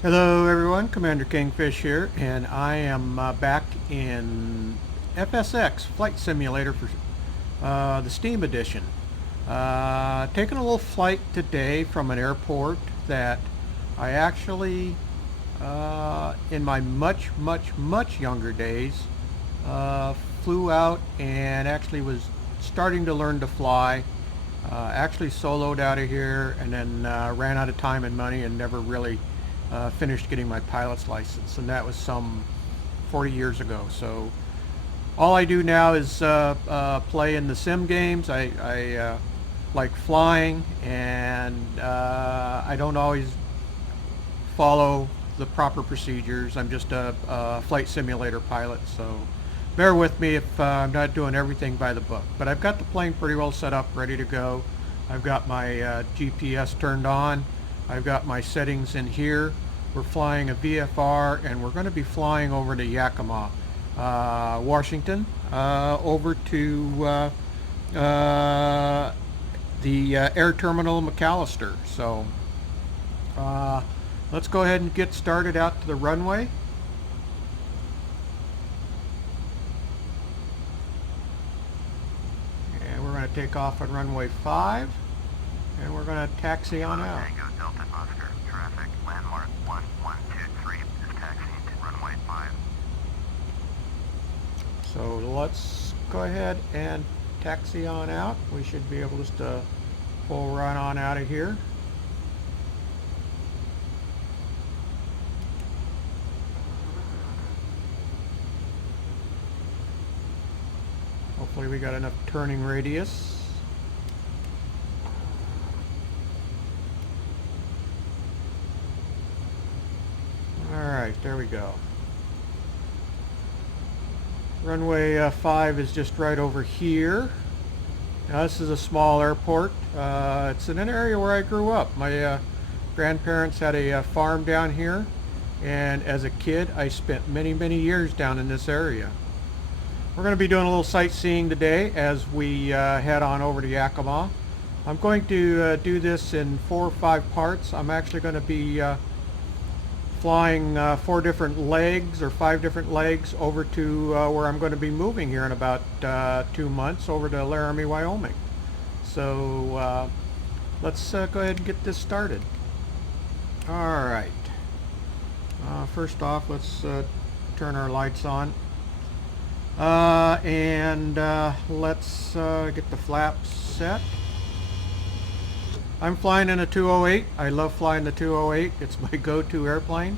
Hello everyone, Commander Kingfish here, and I am back in FSX Flight Simulator for the Steam Edition. Taking a little flight today from an airport that I actually, in my much younger days, flew out and actually was starting to learn to fly. Actually soloed out of here and then ran out of time and money and never really finished getting my pilot's license, and that was some 40 years ago. So all I do now is play in the sim games. I like flying, and I don't always follow the proper procedures. I'm just a flight simulator pilot, so bear with me if I'm not doing everything by the book. But I've got the plane pretty well set up, ready to go. I've got my GPS turned on. I've got my settings in here. We're flying a VFR, and we're going to be flying over to Yakima, Washington, over to the air terminal McAllister. So let's go ahead and get started out to the runway. And we're going to take off on runway 5, and we're going to taxi on out. Tango Delta Oscar, traffic, landmark 1123 is taxiing to runway 5. So let's go ahead and taxi on out. We should be able just to pull right on out of here. Hopefully we got enough turning radius. Alright, there we go. Runway 5 is just right over here. Now this is a small airport. It's in an area where I grew up. My grandparents had a farm down here, and as a kid I spent many years down in this area. We're going to be doing a little sightseeing today as we head on over to Yakima. I'm going to do this in 4 or 5 parts. I'm actually going to be flying 4 different legs or 5 different legs over to where I'm going to be moving here in about 2 months, over to Laramie, Wyoming. So let's go ahead and get this started. Alright, first off, let's turn our lights on. Let's get the flaps set. I'm flying in a 208. I love flying the 208. It's my go-to airplane.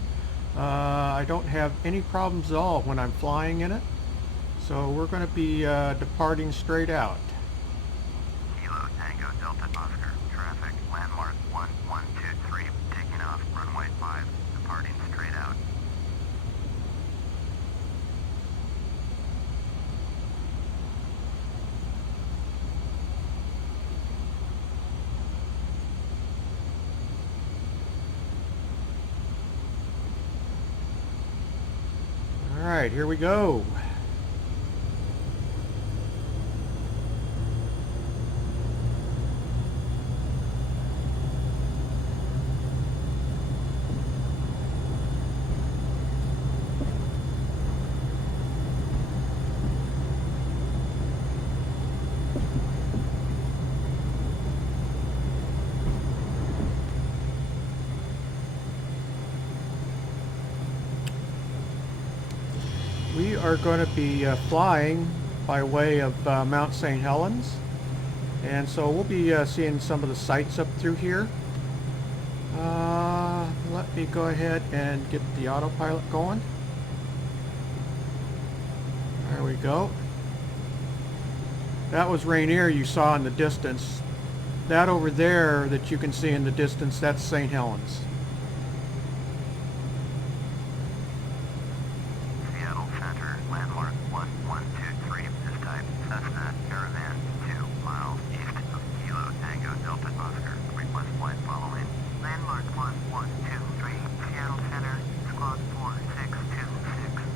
I don't have any problems at all when I'm flying in it. So we're going to be departing straight out. Kilo Tango Delta Oscar, traffic, landmark 1123, taking off runway 5, departing straight out. Alright, here we go. We are going to be flying by way of Mount St. Helens, and so we'll be seeing some of the sights up through here. Let me go ahead and get the autopilot going. There we go. That was Rainier you saw in the distance. That over there that you can see in the distance, that's St. Helens. Landmark 1123 is type Cessna Caravan 2 miles east of Kilo Tango Delta Oscar. Request flight following. Landmark 1123, Seattle Center, Squawk 4626.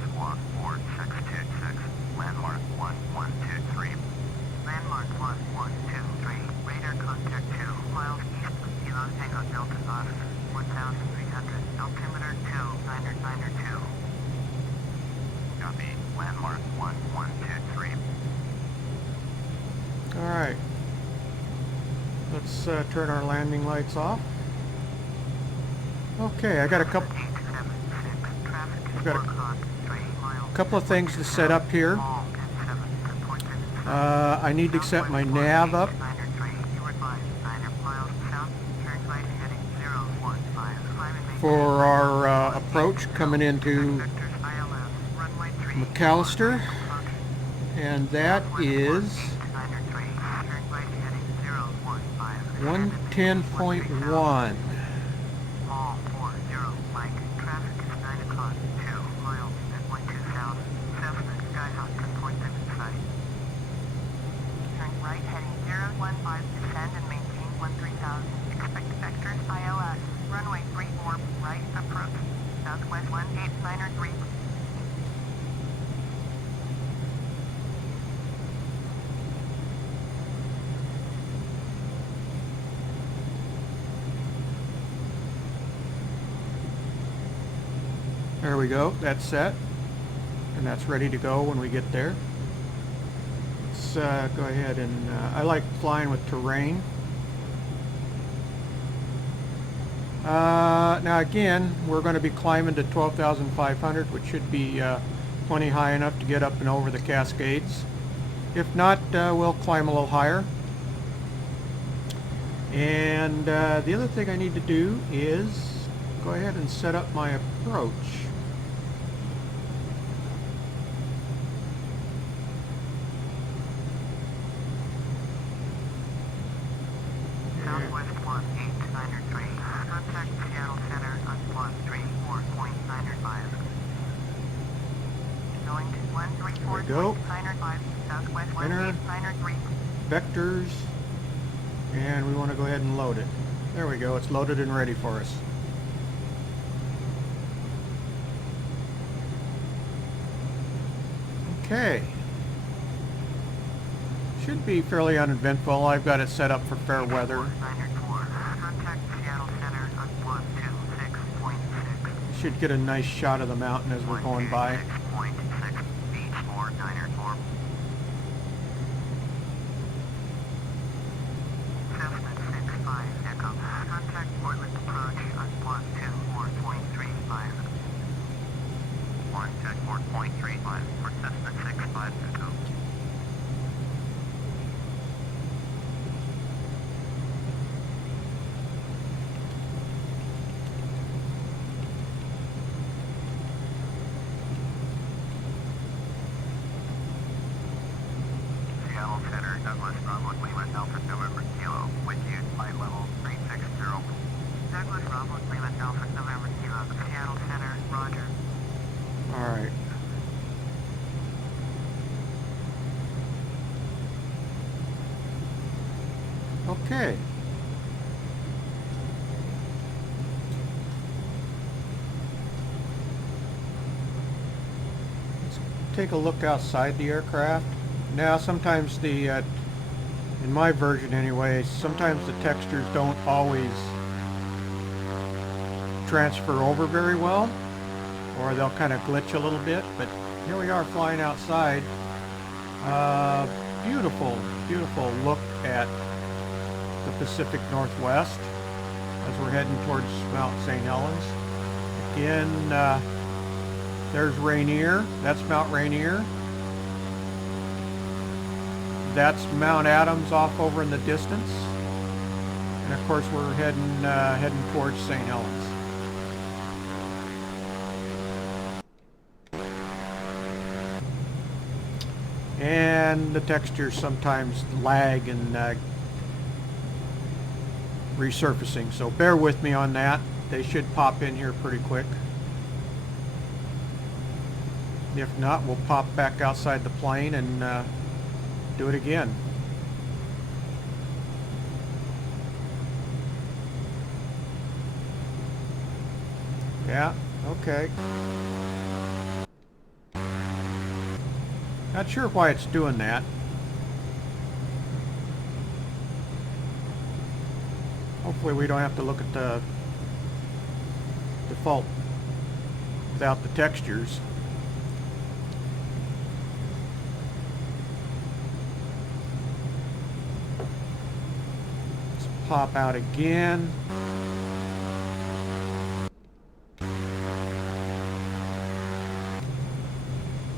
Squawk 4626, Landmark 1123. Landmark 1123, radar contact 2 miles east of Kilo Tango Delta let's turn our landing lights off. Okay, I got a couple of things to set up here. I need to set my nav up. For our approach coming into McAllister, and that is 110.1. There we go, that's set, and that's ready to go when we get there. Let's go ahead and, I like flying with terrain. Now again, we're going to be climbing to 12,500, which should be plenty high enough to get up and over the Cascades. If not, we'll climb a little higher. And the other thing I need to do is go ahead and set up my approach. There we go. Enter vectors, and we want to go ahead and load it. There we go, it's loaded and ready for us. Okay. Should be fairly uneventful. I've got it set up for fair weather. Should get a nice shot of the mountain as we're going by. Alright. Okay. Let's take a look outside the aircraft. Now sometimes the, in my version anyway, sometimes the textures don't always transfer over very well, or they'll kind of glitch a little bit, but here we are flying outside. Beautiful, beautiful look at the Pacific Northwest as we're heading towards Mount St. Helens. Again, there's Rainier. That's Mount Rainier. That's Mount Adams off over in the distance. And of course we're heading towards St. Helens. And the textures sometimes lag and resurfacing, so bear with me on that. They should pop in here pretty quick. If not, we'll pop back outside the plane and do it again. Yeah, okay. Not sure why it's doing that. Hopefully we don't have to look at the default without the textures. Let's pop out again.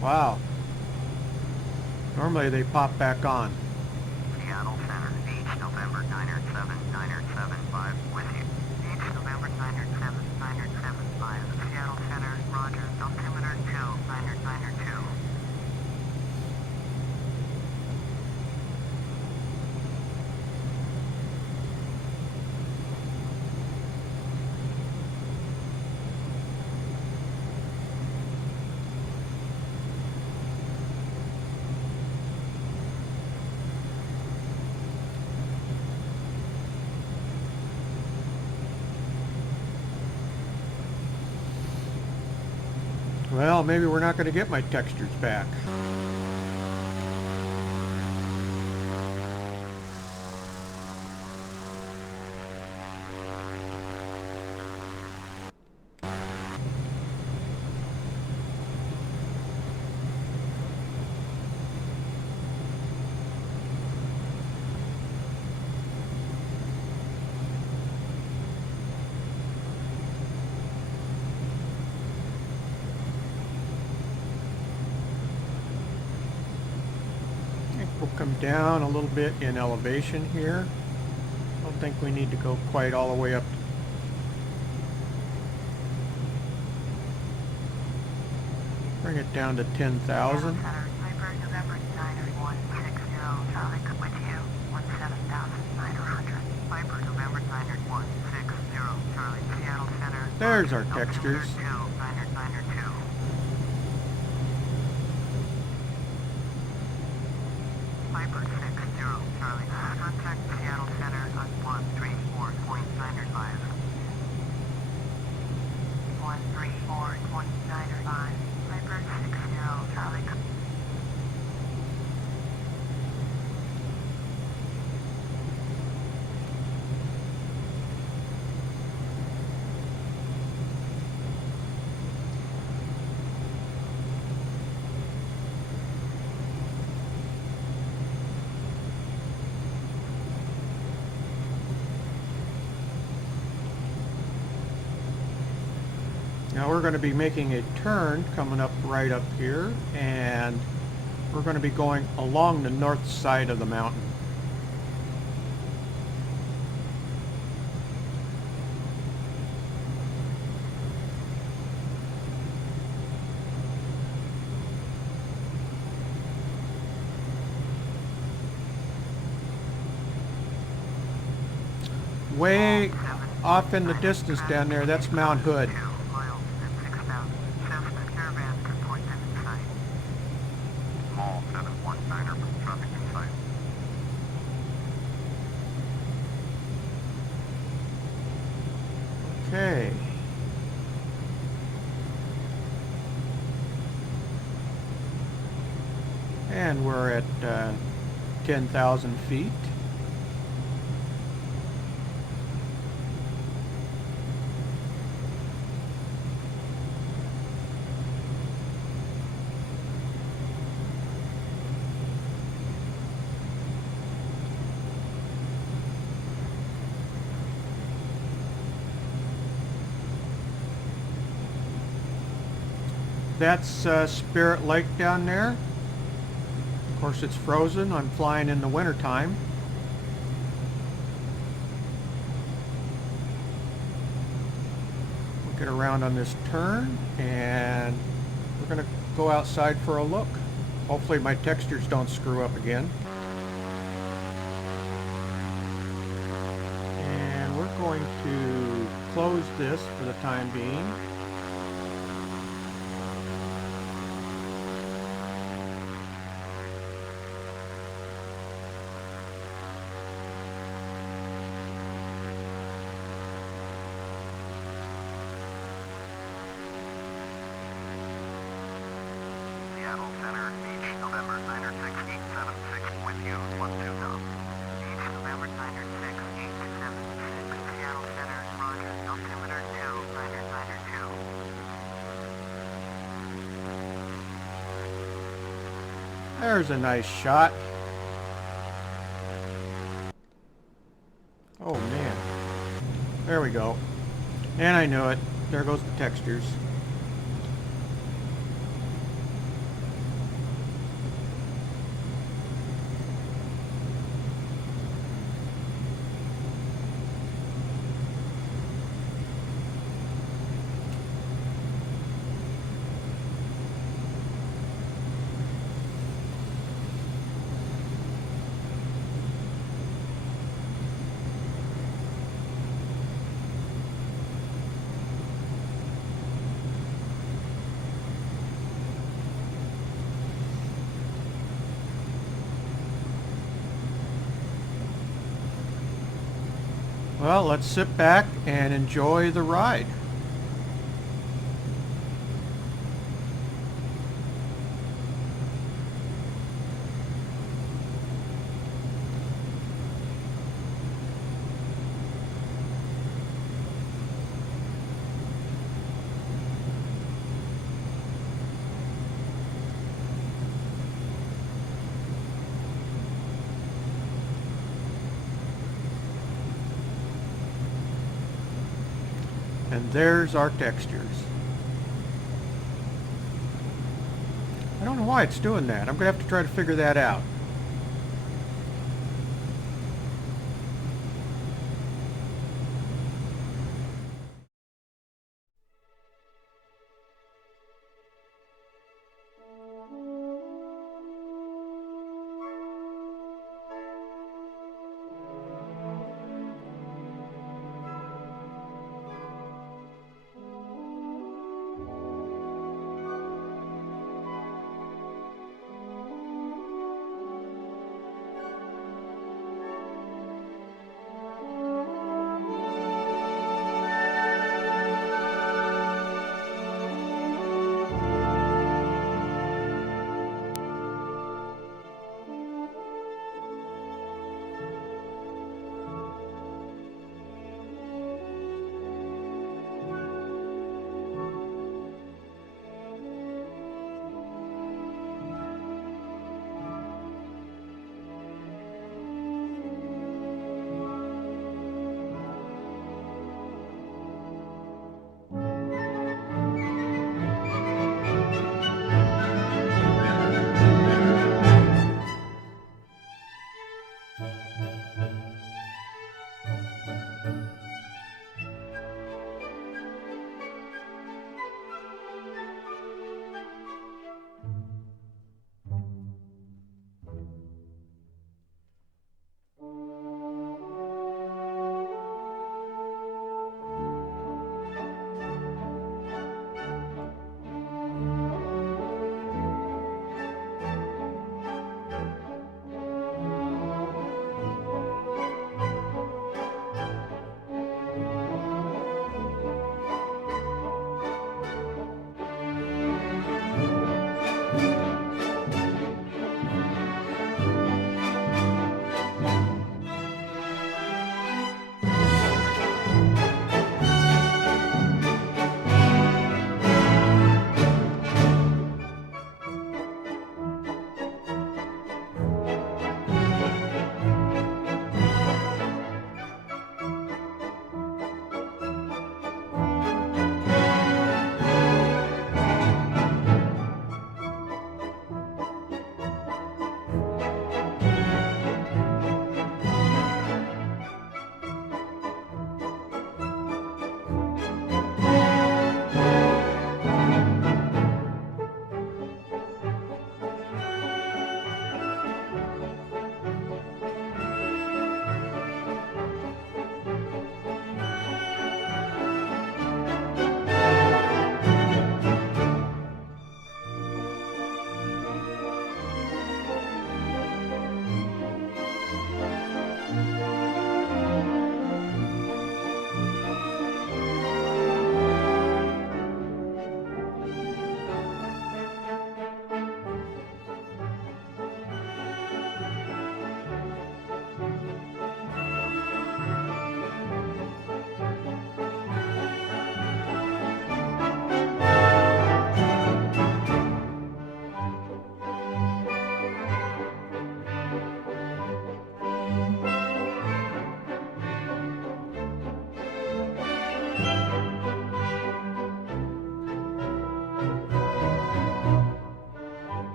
Wow. Normally they pop back on. Seattle Center, H November 907, 975, with you. H November 907, 975, Seattle Center, roger, altimeter 2, 902. Well, maybe we're not going to get my textures back. We'll come down a little bit in elevation here. I don't think we need to go quite all the way up. Bring it down to 10,000. There's our textures. Contact Seattle Center on 134.995. 134.995. Hyper 60 Charlie. Now we're going to be making a turn coming up right up here, and we're going to be going along the north side of the mountain. Way off in the distance down there, that's Mount Hood. Okay. And we're at 10,000 feet. That's Spirit Lake down there. Of course, it's frozen. I'm flying in the winter time. We'll get around on this turn, and we're going to go outside for a look. Hopefully my textures don't screw up again. And we're going to close this for the time being. Seattle Center, H November 906-876 with you, 120. H November 906-876, Seattle Center, roger, altimeter 2, 992. There's a nice shot. Oh There we go. And I knew it. There goes the textures. Well, let's sit back and enjoy the ride. And there's our textures. I don't know why it's doing that. I'm going to have to try to figure that out.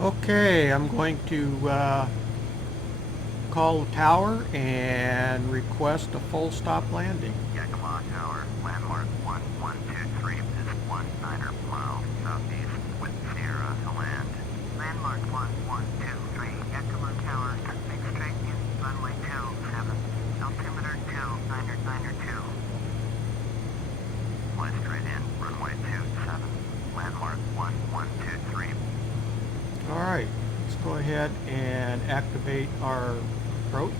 Okay, I'm going to call the tower and request a full stop landing. Yakima Tower, landmark 1123 is 19 miles southeast with Sierra to land. Landmark 1123, Yakima Tower, make straight in, runway 27, altimeter 2992. Fly straight in, runway 27, landmark 1123. Alright, let's go ahead and activate our approach.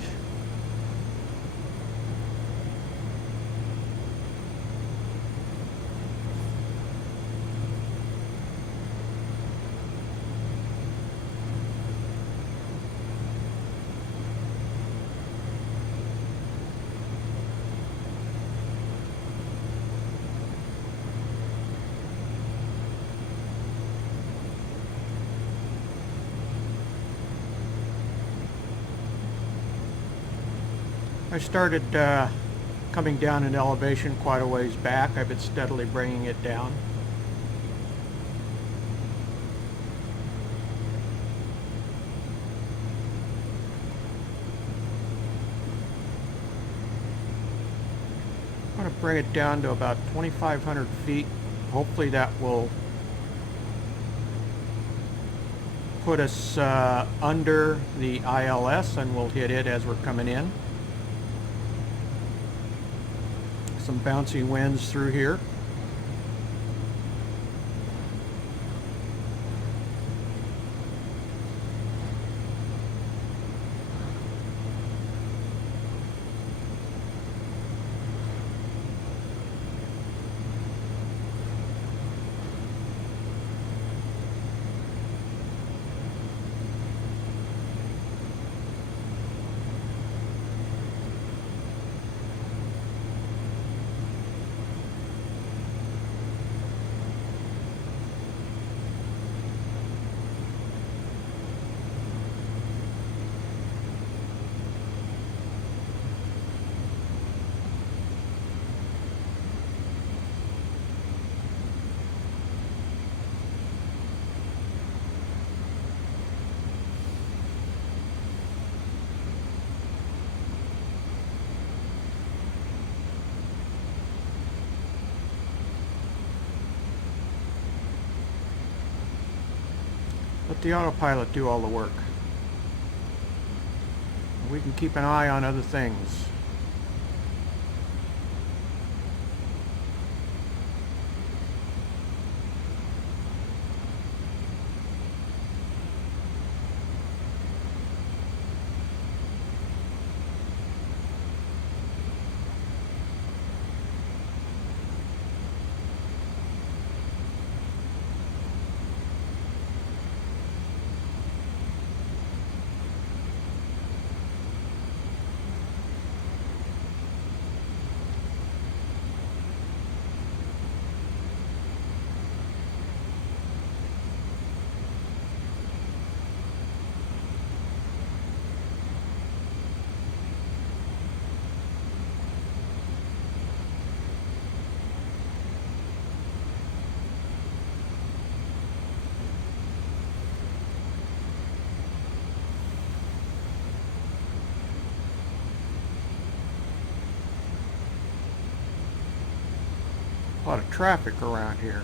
I started coming down in elevation quite a ways back. I've been steadily bringing it down. I'm going to bring it down to about 2,500 feet. Hopefully that will put us under the ILS, and we'll hit it as we're coming in. Some bouncy winds through here. Let the autopilot do all the work. We can keep an eye on other things. A lot of traffic around here.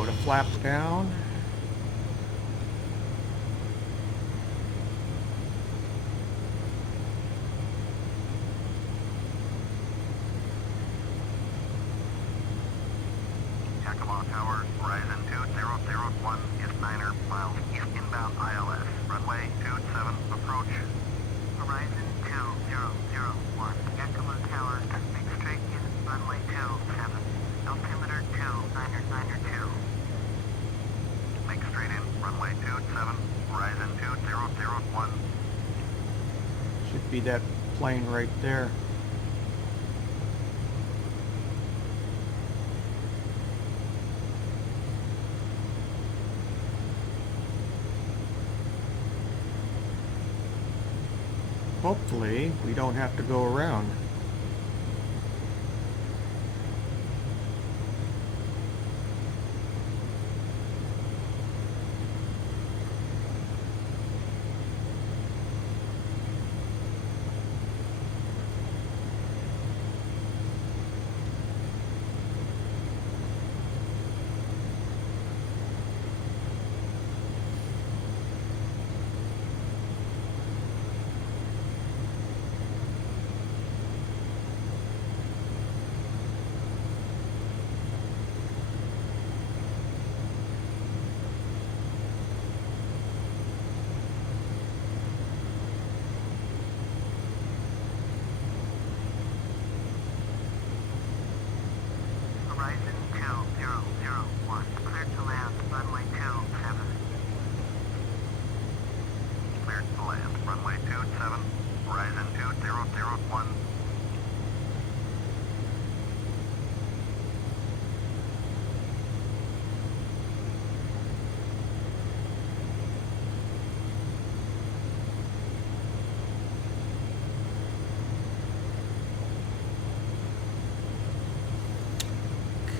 put a flap down. Yakima Tower, Horizon 2001 is 9 miles east inbound ILS. Runway 27, approach. Horizon 2001, Yakima Tower, make straight in, runway 27, altimeter 2992. Make straight in, runway 27, Horizon 2001. Should be that plane right there. Hopefully, we don't have to go around. Horizon 2001, cleared to land, runway 27. Cleared to land, runway 27, Horizon 2001.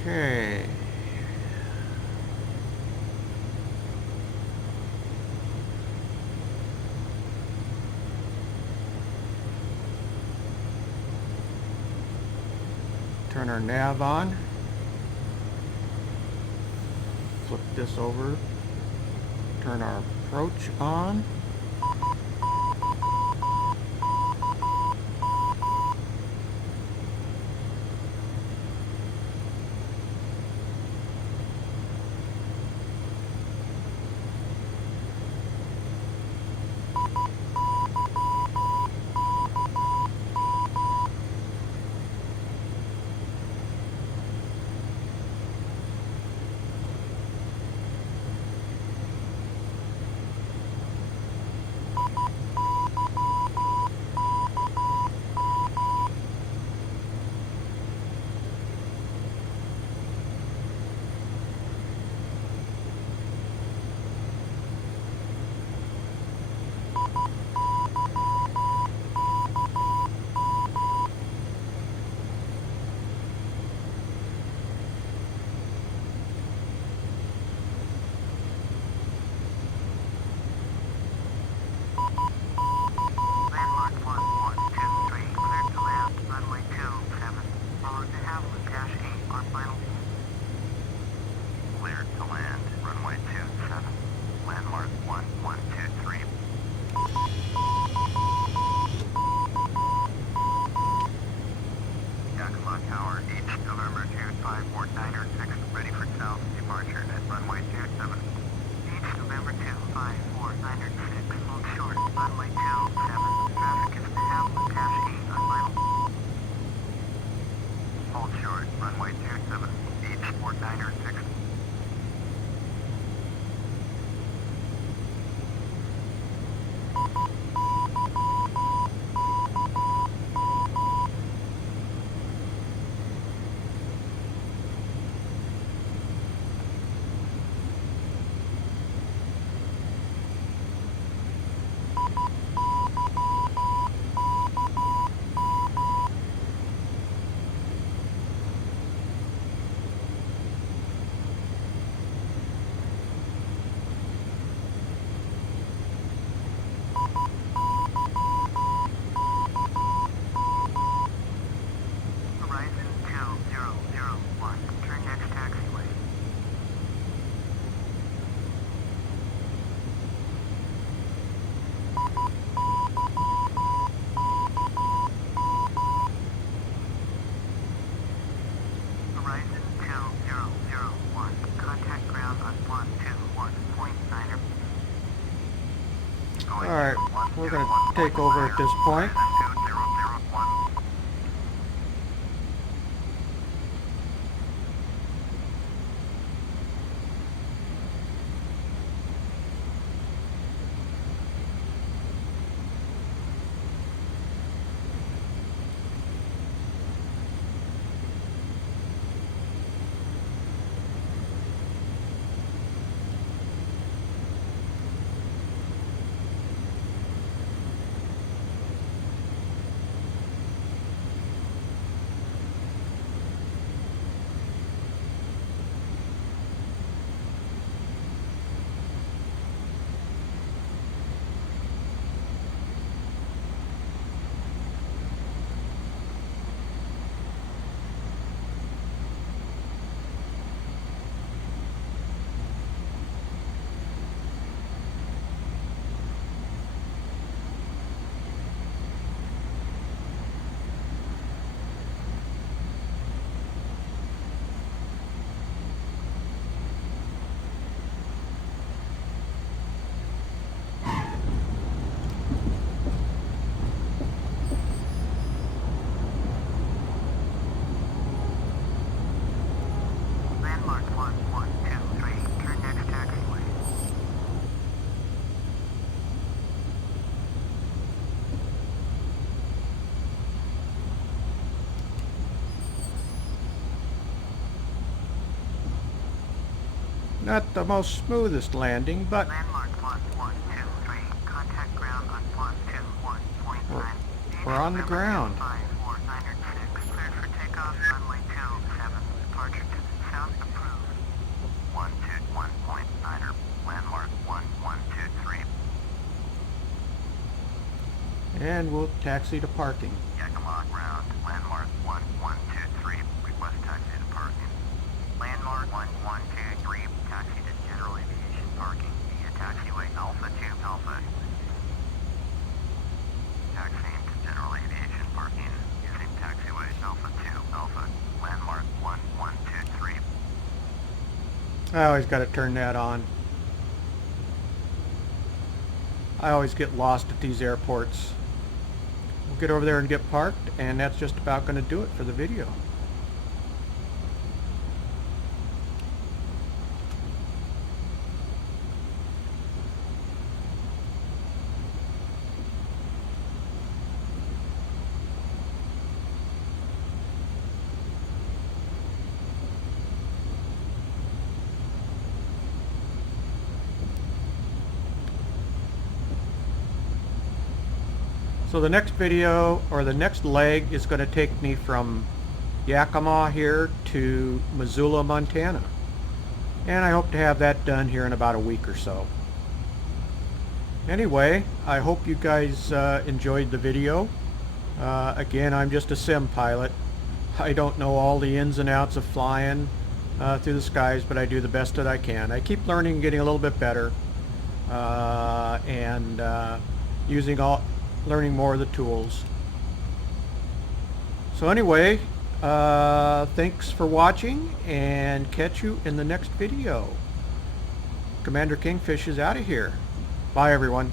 Okay. Turn our nav on. Flip this over. Turn our approach on. take over at this point. Not the most smoothest landing, but we're on the ground. And we'll taxi to parking. Yakima ground, landmark 1123, request taxi to parking. Landmark 1123, taxi to general aviation parking via taxiway Alpha 2 Alpha. Taxiing to general aviation parking using taxiway Alpha 2 Alpha, landmark 1123. I always got to turn that on. I always get lost at these airports. We'll get over there and get parked, and that's just about going to do it for the video. So the next video, or the next leg, is going to take me from Yakima here to Missoula, Montana. And I hope to have that done here in about a week or so. Anyway, I hope you guys enjoyed the video. Again, I'm just a sim pilot. I don't know all the ins and outs of flying through the skies, but I do the best that I can. I keep learning and getting a little bit better, and learning more of the tools. So anyway, thanks for watching, and catch you in the next video. Commander Kingfish is out of here. Bye everyone.